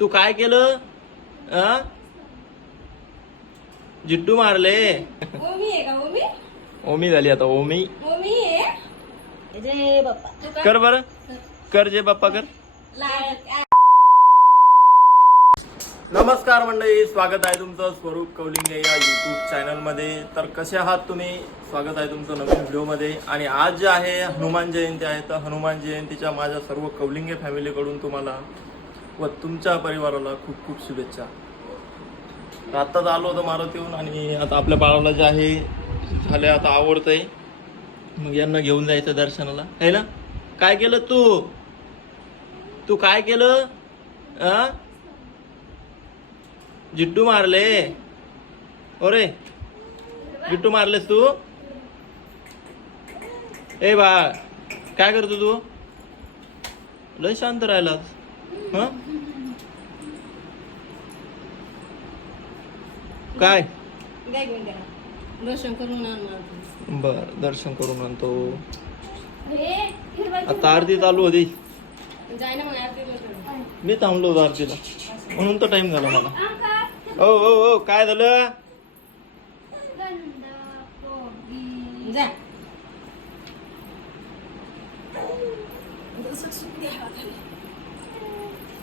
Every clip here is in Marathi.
तू काय केलं? आ जिट्टू मारले. ओमी आहे का ओमी? ओमी झाली आता ओमी. ओमी आहे. जय बाप्पा. तू काय कर बर. कर जे बाप्पा कर. नमस्कार मंडळी स्वागत आहे तुमचं स्वरूप कौलिंगे या युट्यूब चॅनलमध्ये तर कसे आहात तुम्ही? स्वागत आहे तुमचं नवीन व्हिडिओमध्ये. आणि आज जे आहे हनुमान जयंती आहे. तर हनुमान जयंतीच्या माझ्या सर्व कौलिंगे फॅमिलीकडून तुम्हाला व तुमच्या परिवाराला खूप खूप शुभेच्छा. आत्ताच आलो होतो मारुतीहून आणि आता आपल्या बाळाला जे आहे झाले आता आवडतंय. मग यांना घेऊन जायचं दर्शनाला. है ना? काय केलं तू? तू काय केलं? आ? जिट्टू मारले. अरे जिट्टू मारलेस तू? ए बा काय करतो तू? लय शांत राहिलास. ह? काय? दर्शन करून. बर दर्शन करून आणतो. आता आरती चालू होती. मी थांबलो होतो आरतीला. म्हणून तर टाइम झाला मला. ओ ओ ओ काय झालं? जा.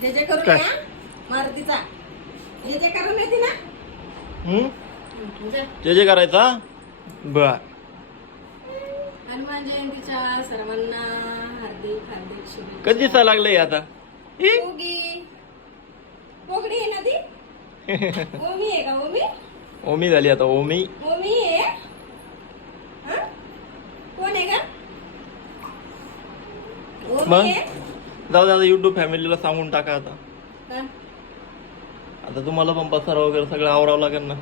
जे करून मारुतीचा जे जे करून येते ना जा. जे करायचा? बर. हनुमान जयंतीच्या सर्वांना हार्दिक हार्दिक शुभेच्छा. कधी दिसा लागले आता? इ? आहे ना ती? ओमी आहे का ओमी? ओमी झाली आता ओमी. ओमी आहे? हा? कोण आहे का? ओमी मग? आहे? जाऊ दे आता युट्यूब फॅमिलीला सांगून टाका आता. हा? आता तुम्हाला पण पसारा वगैरे सगळं आवरावं लागेल ना.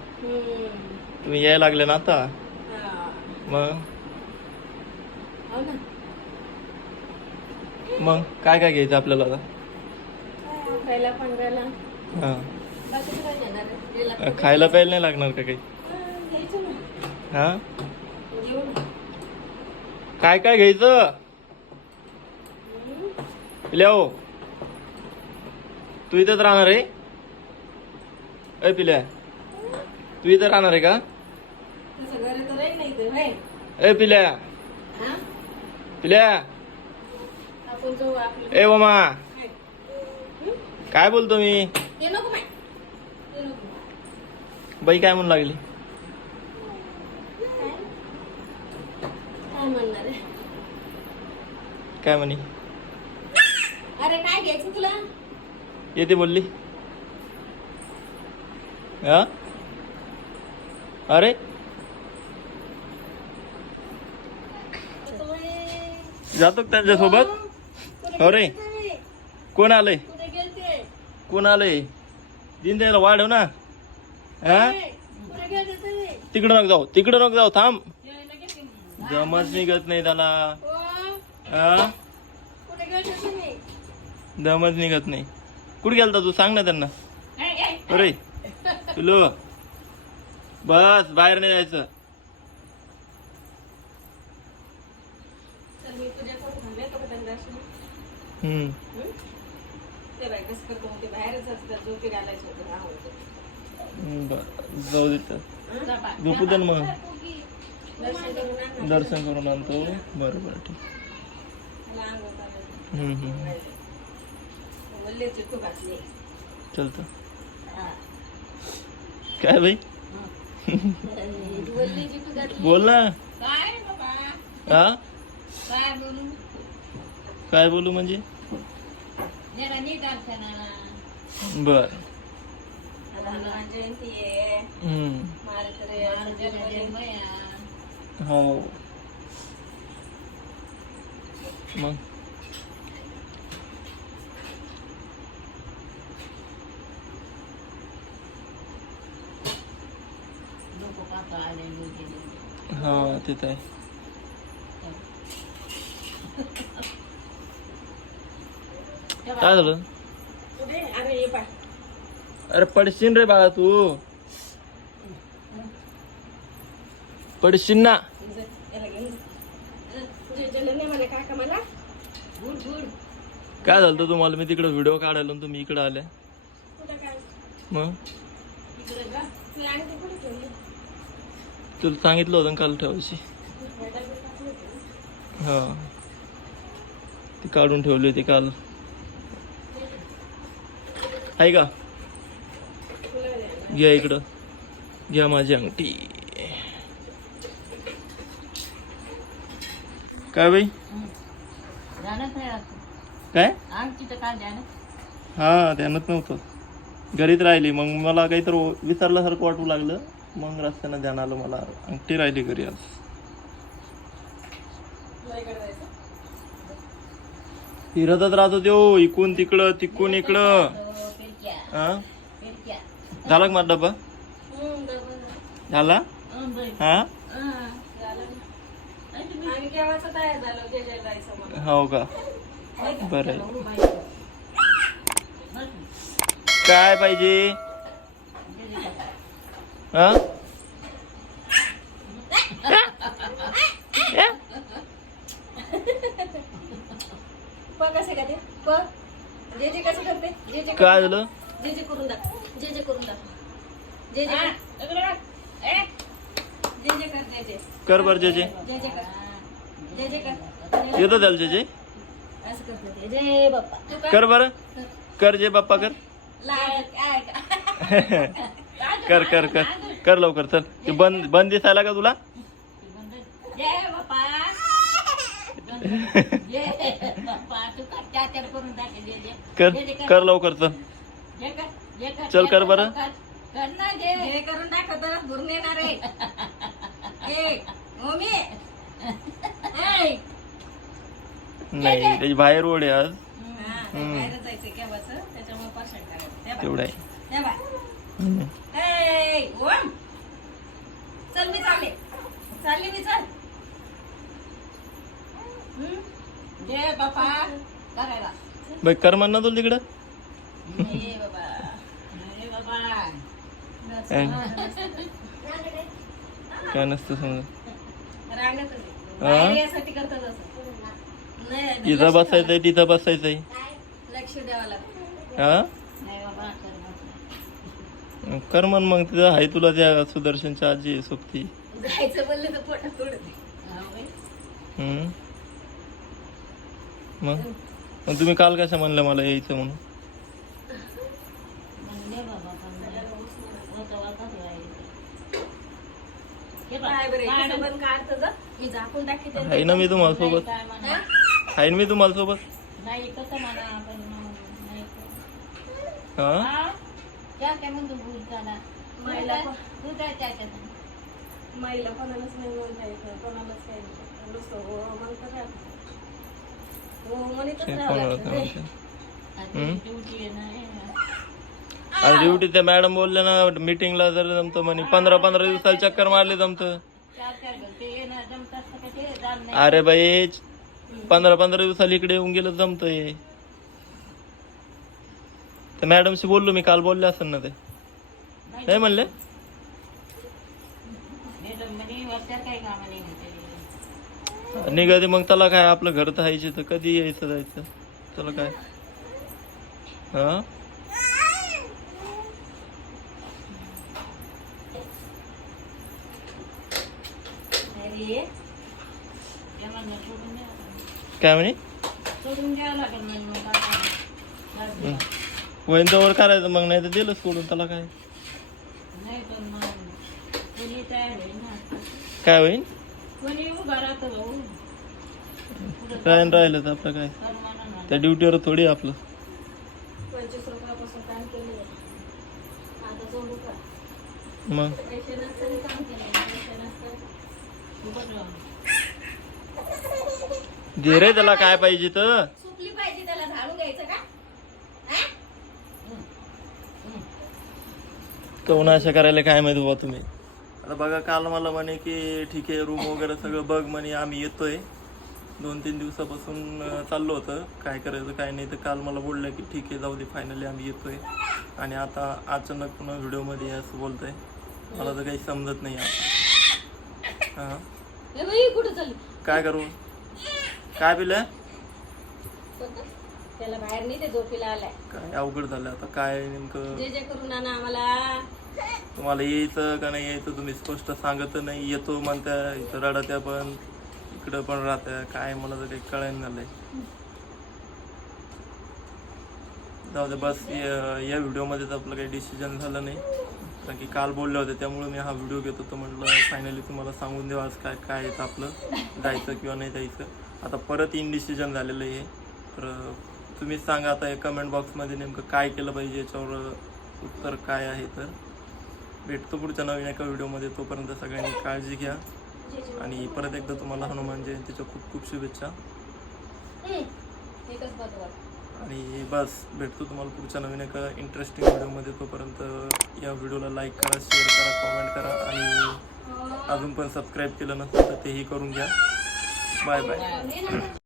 तुम्ही यायला लागले ना आता. मग? हो ना. मग? काय काय घ्यायचं आपल्याला आता? खायला पांढऱ्याला. हा. खायला प्यायला नाही लागणार का काही? हा, काय काय घ्यायचं. लिहो तू इथंच राहणार आहे? अय पिल्या. तू इथं राहणार आहे का? ए पिल्या. हा? पिल्या. ए मामा? काय बोलतो मी? बाई. काय म्हणू लागली? काय म्हणे? अरे काय घ्यायचं तुला? येते बोलली. हा? अरे? जातो का त्यांच्यासोबत? अरे कोण आलंय? कोण आलंय? दिन द्यायला वाढव हो ना? हा? तिकडं नको जाऊ तिकडं नको जाऊ थांब. जमच निघत नाही त्याला. हा? दमच निघत नाही. कुठे गेलता तू? सांग ना त्यांना. अरे पिलो बस बाहेर नाही जायचं. हम्म. हं? बरं. जाऊ दे तर. हं? जा बाय. झोपू दे ना मग. दर्शन करून आणतो. बरं बरं ठीक. हम्म हम्म चलतं. काय बाई? बोल ना हा? काय बोलू म्हणजे? बर. हो. मग? हा तिथं आहे. काय झालं? अरे पडशील रे बाळा तू. पडशील ना. काय झालं तुम्हाला? मी तिकडे व्हिडिओ काढायला तुम्ही इकडे आल्या. मग इकडे जा. ती आणि ती कुठे ठेवली? तुला सांगितलं होतं काल ठेवायची. हा. ती काढून ठेवली होती काल. आहे का? घ्या इकडं. घ्या माझी अंगठी. काय बाई? काय? काय हा ध्यानात नव्हतं. घरीच राहिली. मग मला काहीतरी विसरल्यासारखं वाटू लागलं. मग रस्त्यानं ध्यान आलं मला. अंगठी राहिली घरी आज. फिरतच राहतो देऊ इकून तिकडं तिकून इकडं. हा? झाला का माझा डबा? झाला? हा? हो का? बरं काय पाहिजे हा प कसे का ते प जे जे कसं करते जे जे काय झालं? जे जे करून दाख जे जे करून दाख. जे जे कर. ए. जे जे कर जे जे. कर बर जे जे. जे जे कर. जे जे कर. येतं त्याला जे जे? कर. कर बर. कर. जे बाप्पा कर. कर कर कर. कर लवकर चल. ते बंद बंद दिसायला का तुला? कर कर लवकर चल. चल कर बरं. कर ना जे जे करून दाखव तर भरून येणार आहे. ए मम्मी ए नाही त्याची बाहेर ओढ आहे आज. हा. तेवढं आहे. ओम. चल मी चालले. चालली मी चल. हम्म? जय बापा करायला. बाई कर म्हण ना तुला तिकडं. ए बाबा. अरे बाबा. काय? नसतं समजा. रांगत? बाहेर यासाठी करतात असं. नाही तिथं बसायचंय तिथं बसायचंय. लक्ष द्यावं लागतं. हा? कर म्हण मग तिथं. आहे तुला त्या सुदर्शनच्या आजी आहे सोबती. जायचं बोललं तर पोटात तोडत हम्म. मग? मग तुम्ही काल कसं म्हणलं मला यायचं म्हणून? काय बरं आहे? मी झाकून टाकीते ना मी तुम्हाला सोबत. हा? आहे ना मी तुम्हाला सोबत. नाही कसं म्हणा आपण नाही. हा? त्या काय म्हणतो भूल झाला? महिला तू काय त्याच्यात. महिला कोणालाच नाही बोलता येत कोणालाच काही नाही. नुसतं हो म्हणतं राहतं. हो म्हणतच राहावं. काय म्हणते. ड्युटी आहे ना आणि ड्युटी त्या मॅडम बोलल्या ना मीटिंगला जर जमतं म्हणे पंधरा पंधरा दिवसाला चक्कर मारले जमतं. का अरे बाई पंधरा पंधरा दिवसाला इकडे येऊन गेलं जमतंय त्या मॅडमशी बोललो मी काल बोलले असेल ना ते. नाही. म्हणले. निघाते मग त्याला काय आपलं घर तर हायचे तर कधी यायचं जायचं? त्याला काय? हा. काय म्हणे? जवळ करायचं मग नाही तर दिलं सोडून त्याला काय? नाही पण मग कोणी तयार होईल ना काय होईन कोणी उभा राहतो भाऊ. काय राहिलं तर आपलं काय? त्या ड्युटीवर थोडी आपलं. पंचवीस रुपयापासून काम केलं आता जोडू का? मग? पैसे नसताना काम केलं पैसे नसताना. उभं राहून. दे रे त्याला काय पाहिजे तर? सुकली पाहिजे त्याला झाडू घ्यायचं का? कौन अशा करायला काय माहिती बुवा तुम्ही? आता बघा काल मला म्हणे की ठीक आहे रूम वगैरे सगळं बघ म्हणे आम्ही येतोय. दोन तीन दिवसापासून चाललो होतं. काय करायचं काय नाही तर काल मला बोललं की ठीक आहे जाऊ दे फायनली आम्ही येतोय. आणि आता अचानक पुन्हा व्हिडिओमध्ये असं बोलतंय. मला तर काही समजत नाही आता. हां? काय करू? काय पिलं? त्याला बाहेर नाही ते झोपीला आलाय. काय अवघड झालं आता काय नेमकं? जे जे करून आणा आम्हाला. तुम्हाला यायचं का नाही यायचं? तुम्ही स्पष्ट सांगत नाही येतो म्हणत्या इथं रडत्या पण इकडं पण राहत्या. काय मला तर काही कळायला झालंय जाऊ दे बस या या व्हिडिओमध्ये तर आपलं काही डिसिजन झालं नाही. कारण की काल बोलले होते त्यामुळे मी हा व्हिडिओ घेत होतो म्हटलं फायनली तुम्हाला सांगून देऊ आज काय काय येतं आपलं जायचं किंवा नाही जायचं. आता परत इन डिसिजन झालेलं आहे. तर तुम्ही सांगा आता या कमेंट बॉक्समध्ये नेमकं काय केलं पाहिजे याच्यावर उत्तर काय आहे तर. भेटतो पुढच्या नवीन एका व्हिडिओमध्ये तोपर्यंत सगळ्यांनी काळजी घ्या. आणि परत एकदा तुम्हाला हनुमान जयंतीच्या खूप खूप शुभेच्छा. आणि बस भेटतो तुम्हाला पुढच्या नवीन एका इंटरेस्टिंग व्हिडिओमध्ये. तोपर्यंत या व्हिडिओला लाईक करा शेअर करा कमेंट करा. आणि अजून पण सबस्क्राईब केलं नसेल तर तेही करून घ्या. Bye bye